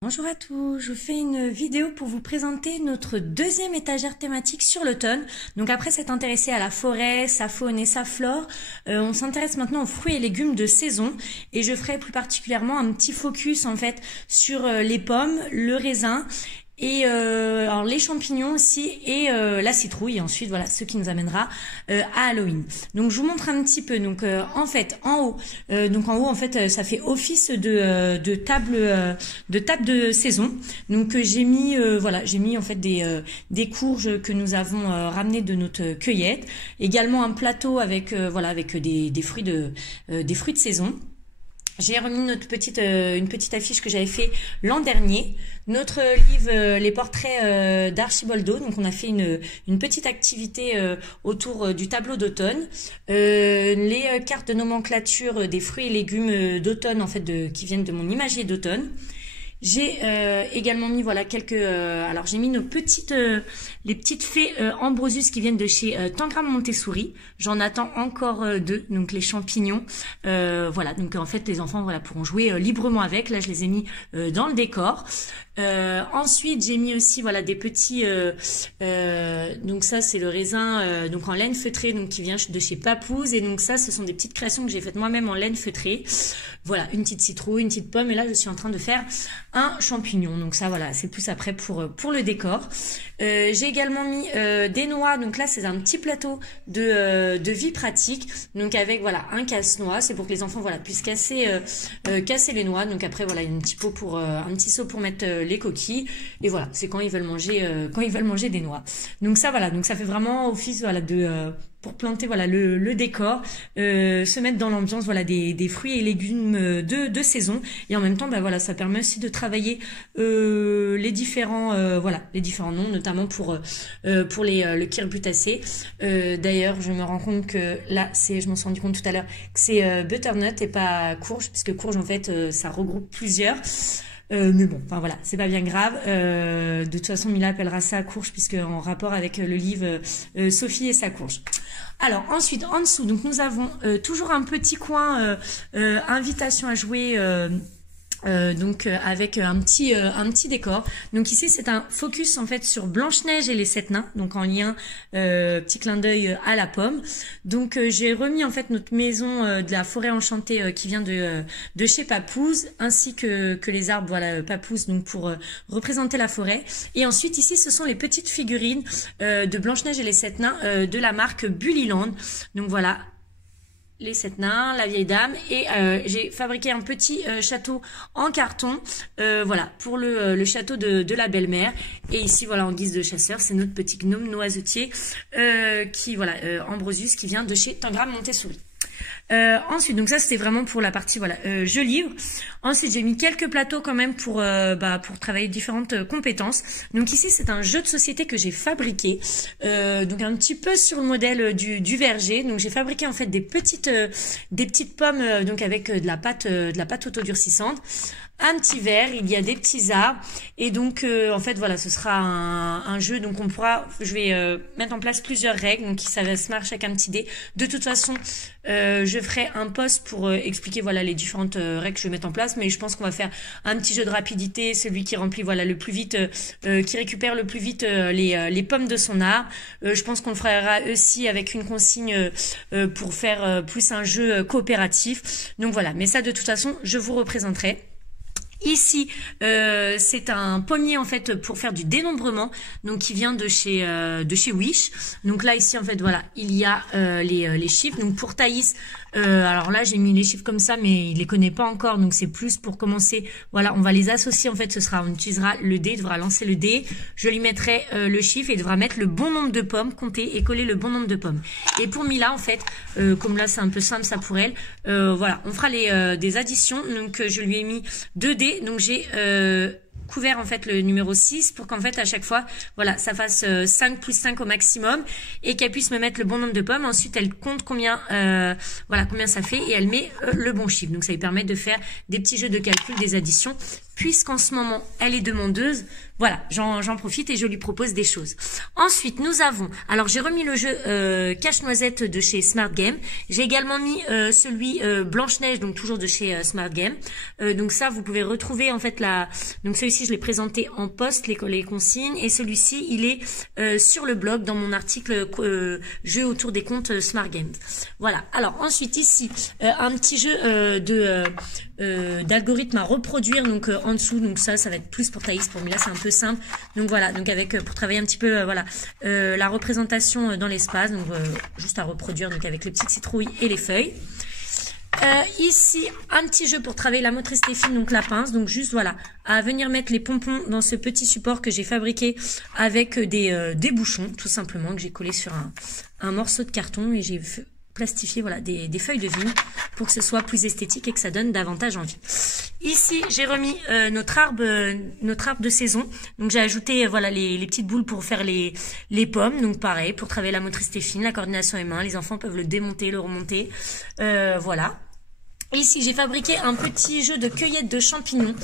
Bonjour à tous, je vous fais une vidéo pour vous présenter notre deuxième étagère thématique sur l'automne. Donc après s'être intéressé à la forêt, sa faune et sa flore, on s'intéresse maintenant aux fruits et légumes de saison et je ferai plus particulièrement un petit focus en fait sur les pommes, le raisin et alors les champignons aussi et la citrouille et ensuite voilà ce qui nous amènera à Halloween. Donc je vous montre un petit peu. Donc en fait en haut en fait ça fait office de table de saison. Donc j'ai mis en fait des courges que nous avons ramenées de notre cueillette, également un plateau avec avec des fruits de saison. J'ai remis une petite affiche que j'avais fait l'an dernier. Notre livre, les portraits d'Archiboldo. Donc on a fait une petite activité autour du tableau d'automne. Les cartes de nomenclature des fruits et légumes d'automne en fait qui viennent de mon imagier d'automne. J'ai également mis quelques alors j'ai mis les petites fées Ambrosius qui viennent de chez Tangram Montessori. J'en attends encore deux, donc les champignons. Donc en fait les enfants pourront jouer librement avec. Là je les ai mis dans le décor. Ensuite j'ai mis aussi des petits donc ça c'est le raisin donc en laine feutrée donc qui vient de chez Papouze, et donc ça ce sont des petites créations que j'ai faites moi-même en laine feutrée. Voilà, une petite citrouille, une petite pomme, et là je suis en train de faire un champignon. Donc ça c'est plus après pour le décor. J'ai également mis des noix. Donc là c'est un petit plateau de vie pratique. Donc avec un casse-noix, c'est pour que les enfants puissent casser les noix. Donc après il y a un petit pot un petit seau pour mettre les coquilles, et voilà, c'est quand ils veulent manger des noix. Donc ça donc ça fait vraiment office pour planter le décor, se mettre dans l'ambiance des fruits et légumes de saison, et en même temps ça permet aussi de travailler les différents noms, notamment pour le cucurbitacé. D'ailleurs je me rends compte que là je m'en suis rendu compte tout à l'heure que c'est butternut et pas courge, puisque courge en fait ça regroupe plusieurs. Mais bon, c'est pas bien grave. De toute façon, Mila appellera ça courge, puisque en rapport avec le livre Sophie et sa courge. Alors ensuite, en dessous, donc nous avons toujours un petit coin invitation à jouer. Avec un petit décor. Donc ici c'est un focus en fait sur Blanche-Neige et les 7 nains, donc en lien petit clin d'œil à la pomme. Donc j'ai remis en fait notre maison de la forêt enchantée qui vient de chez Papouze, ainsi que les arbres Papouze, donc pour représenter la forêt. Et ensuite ici ce sont les petites figurines de Blanche-Neige et les 7 nains de la marque Bullyland. Donc voilà, les 7 nains, la vieille dame, et j'ai fabriqué un petit château en carton, pour le château de la belle-mère. Et ici en guise de chasseur, c'est notre petit gnome noisetier Ambrosius, qui vient de chez Tangram Montessori. Ensuite, donc ça c'était vraiment pour la partie jeu livre. Ensuite j'ai mis quelques plateaux quand même pour travailler différentes compétences. Donc ici c'est un jeu de société que j'ai fabriqué, donc un petit peu sur le modèle du verger. Donc j'ai fabriqué en fait des petites pommes donc avec de la pâte autodurcissante, un petit verre, il y a des petits arbres, et donc en fait ce sera un jeu. Donc je vais mettre en place plusieurs règles, donc ça va se marcher avec un petit dé. De toute façon je ferai un post pour expliquer les différentes règles que je vais mettre en place, mais je pense qu'on va faire un petit jeu de rapidité, celui qui remplit le plus vite, qui récupère le plus vite les pommes de son arbre. Je pense qu'on le fera aussi avec une consigne pour faire plus un jeu coopératif. Donc voilà, mais ça de toute façon je vous représenterai. Ici, c'est un pommier en fait pour faire du dénombrement, donc qui vient de chez Wish. Donc là ici en fait il y a les chiffres. Donc pour Thaïs, alors là j'ai mis les chiffres comme ça, mais il les connaît pas encore, donc c'est plus pour commencer. On va les associer en fait. On utilisera le dé, il devra lancer le dé, je lui mettrai le chiffre et il devra mettre le bon nombre de pommes, compter et coller le bon nombre de pommes. Et pour Mila en fait, comme là c'est un peu simple ça pour elle, on fera des additions. Donc je lui ai mis 2 dés. Donc j'ai couvert en fait le numéro 6 pour qu'en fait à chaque fois ça fasse 5 plus 5 au maximum, et qu'elle puisse me mettre le bon nombre de pommes. Ensuite elle compte combien ça fait, et elle met le bon chiffre. Donc ça lui permet de faire des petits jeux de calcul, des additions puisqu'en ce moment, elle est demandeuse. Voilà, j'en profite et je lui propose des choses. Ensuite, nous avons, alors j'ai remis le jeu Cache-Noisette de chez Smart Game. J'ai également mis celui Blanche-Neige, donc toujours de chez Smart Game. Donc ça, vous pouvez retrouver en fait donc celui-ci, je l'ai présenté en post, les consignes, et celui-ci, il est sur le blog dans mon article jeu autour des comptes Smart Games. Voilà. Alors ensuite ici, un petit jeu d'algorithme à reproduire, donc en dessous, donc ça va être plus pour Thaïs, pour Mila c'est un peu simple, donc voilà, donc avec pour travailler un petit peu voilà la représentation dans l'espace, donc juste à reproduire, donc avec les petites citrouilles et les feuilles. Ici un petit jeu pour travailler la motricité fine, donc la pince, donc juste voilà à venir mettre les pompons dans ce petit support que j'ai fabriqué avec des bouchons tout simplement, que j'ai collé sur un morceau de carton, et j'ai plastifié voilà des feuilles de vigne pour que ce soit plus esthétique et que ça donne davantage envie. Ici j'ai remis notre arbre de saison, donc j'ai ajouté voilà les petites boules pour faire les pommes, donc pareil pour travailler la motricité fine, la coordination des mains, les enfants peuvent le démonter, le remonter, voilà. Ici, j'ai fabriqué un petit jeu de cueillette de champignons.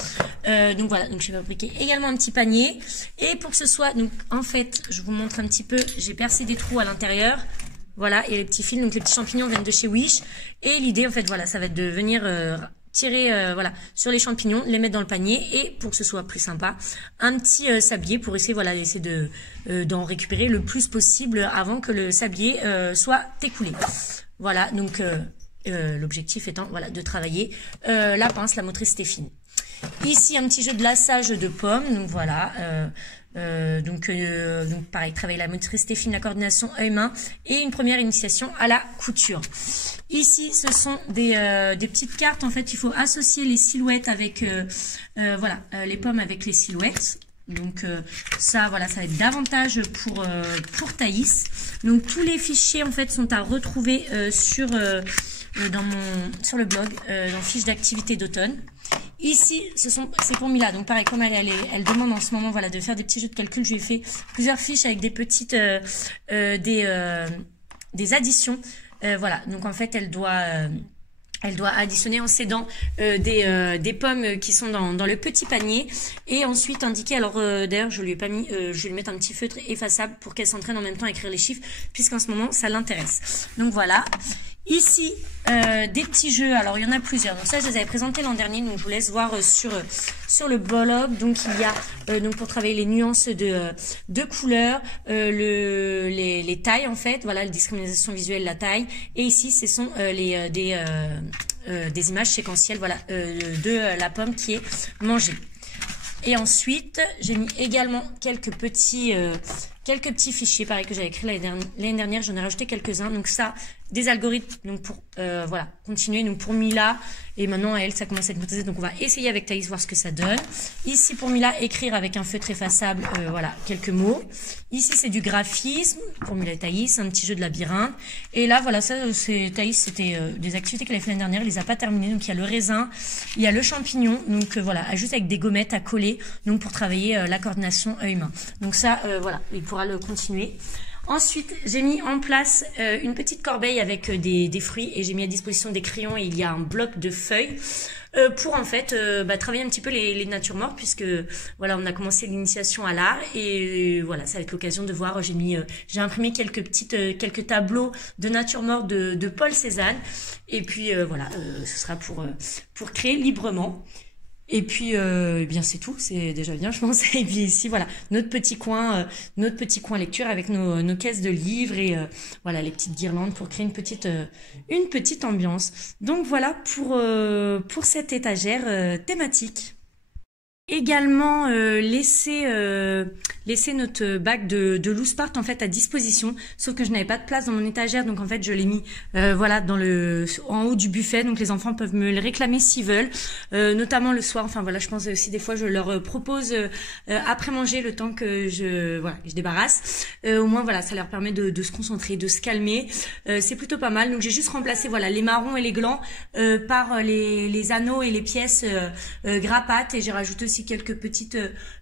Donc voilà, donc j'ai fabriqué également un petit panier. Et pour que ce soit, donc en fait, je vous montre un petit peu, j'ai percé des trous à l'intérieur. Voilà, et les petits fils, donc les petits champignons viennent de chez Wish. Et l'idée, en fait, voilà, ça va être de venir tirer voilà sur les champignons, les mettre dans le panier, et pour que ce soit plus sympa, un petit sablier pour essayer voilà d'en récupérer le plus possible avant que le sablier soit écoulé. Voilà, donc l'objectif étant voilà de travailler la pince, la motricité fine. Ici un petit jeu de lassage de pommes, donc voilà. Donc pareil, travailler la motricité fine, la coordination œil-main et une première initiation à la couture. Ici, ce sont des petites cartes. En fait, il faut associer les silhouettes avec voilà les pommes avec les silhouettes. Donc ça, voilà, ça va être davantage pour Thaïs. Donc tous les fichiers en fait sont à retrouver sur le blog dans fiche d'activité d'automne. Ici, c'est pour Mila. Donc pareil, comme elle demande en ce moment voilà de faire des petits jeux de calcul, je lui ai fait plusieurs fiches avec des petites des additions. Voilà, donc en fait elle doit additionner en s'aidant des pommes qui sont dans le petit panier, et ensuite indiquer, alors d'ailleurs je lui ai pas mis, je vais lui mettre un petit feutre effaçable pour qu'elle s'entraîne en même temps à écrire les chiffres, puisqu'en ce moment ça l'intéresse. Donc voilà. Ici, des petits jeux, alors il y en a plusieurs, donc ça je les avais présentés l'an dernier, donc je vous laisse voir sur le blog. Donc il y a donc pour travailler les nuances de couleurs, les tailles en fait, voilà, la discrimination visuelle, la taille, et ici ce sont des images séquentielles voilà de la pomme qui est mangée. Et ensuite j'ai mis également quelques petits fichiers pareil que j'avais écrit l'année dernière, j'en ai rajouté quelques-uns. Donc ça, des algorithmes donc pour voilà continuer, donc pour Mila, et maintenant elle ça commence à être maîtrisé, donc on va essayer avec Thaïs voir ce que ça donne. Ici pour Mila, écrire avec un feutre effaçable voilà quelques mots. Ici c'est du graphisme pour Mila et Thaïs, un petit jeu de labyrinthe. Et là voilà, ça c'est Thaïs, c'était des activités qu'elle avait fait l'année dernière, elle les a pas terminées. Donc il y a le raisin, il y a le champignon, donc voilà, juste avec des gommettes à coller, donc pour travailler la coordination œil-main. Donc ça voilà, il pourra le continuer. Ensuite, j'ai mis en place une petite corbeille avec des fruits, et j'ai mis à disposition des crayons, et il y a un bloc de feuilles pour en fait travailler un petit peu les natures mortes, puisque voilà, on a commencé l'initiation à l'art, et voilà, ça va être l'occasion de voir. J'ai imprimé quelques tableaux de natures mortes de Paul Cézanne, et puis voilà, ce sera pour créer librement. Et puis eh bien c'est tout, c'est déjà bien je pense. Et puis ici voilà notre petit coin lecture avec nos caisses de livres, et voilà les petites guirlandes pour créer une petite ambiance. Donc voilà pour cette étagère thématique. Également laisser notre bac de loose part en fait à disposition, sauf que je n'avais pas de place dans mon étagère, donc en fait je l'ai mis voilà en haut du buffet, donc les enfants peuvent me le réclamer s'ils veulent, notamment le soir. Enfin voilà, je pense aussi des fois je leur propose après manger, le temps que je débarrasse, au moins voilà, ça leur permet de se concentrer, de se calmer, c'est plutôt pas mal. Donc j'ai juste remplacé voilà les marrons et les glands par les anneaux et les pièces gras pâte, et j'ai rajouté aussi quelques petites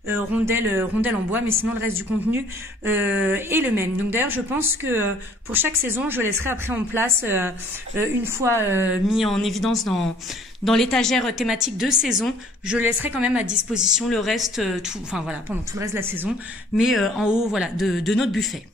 rondelles en bois, mais mais sinon le reste du contenu est le même. Donc d'ailleurs, je pense que pour chaque saison, je laisserai après en place, une fois mis en évidence dans l'étagère thématique de saison, je laisserai quand même à disposition le reste, enfin voilà, pendant tout le reste de la saison, mais en haut, voilà, de notre buffet.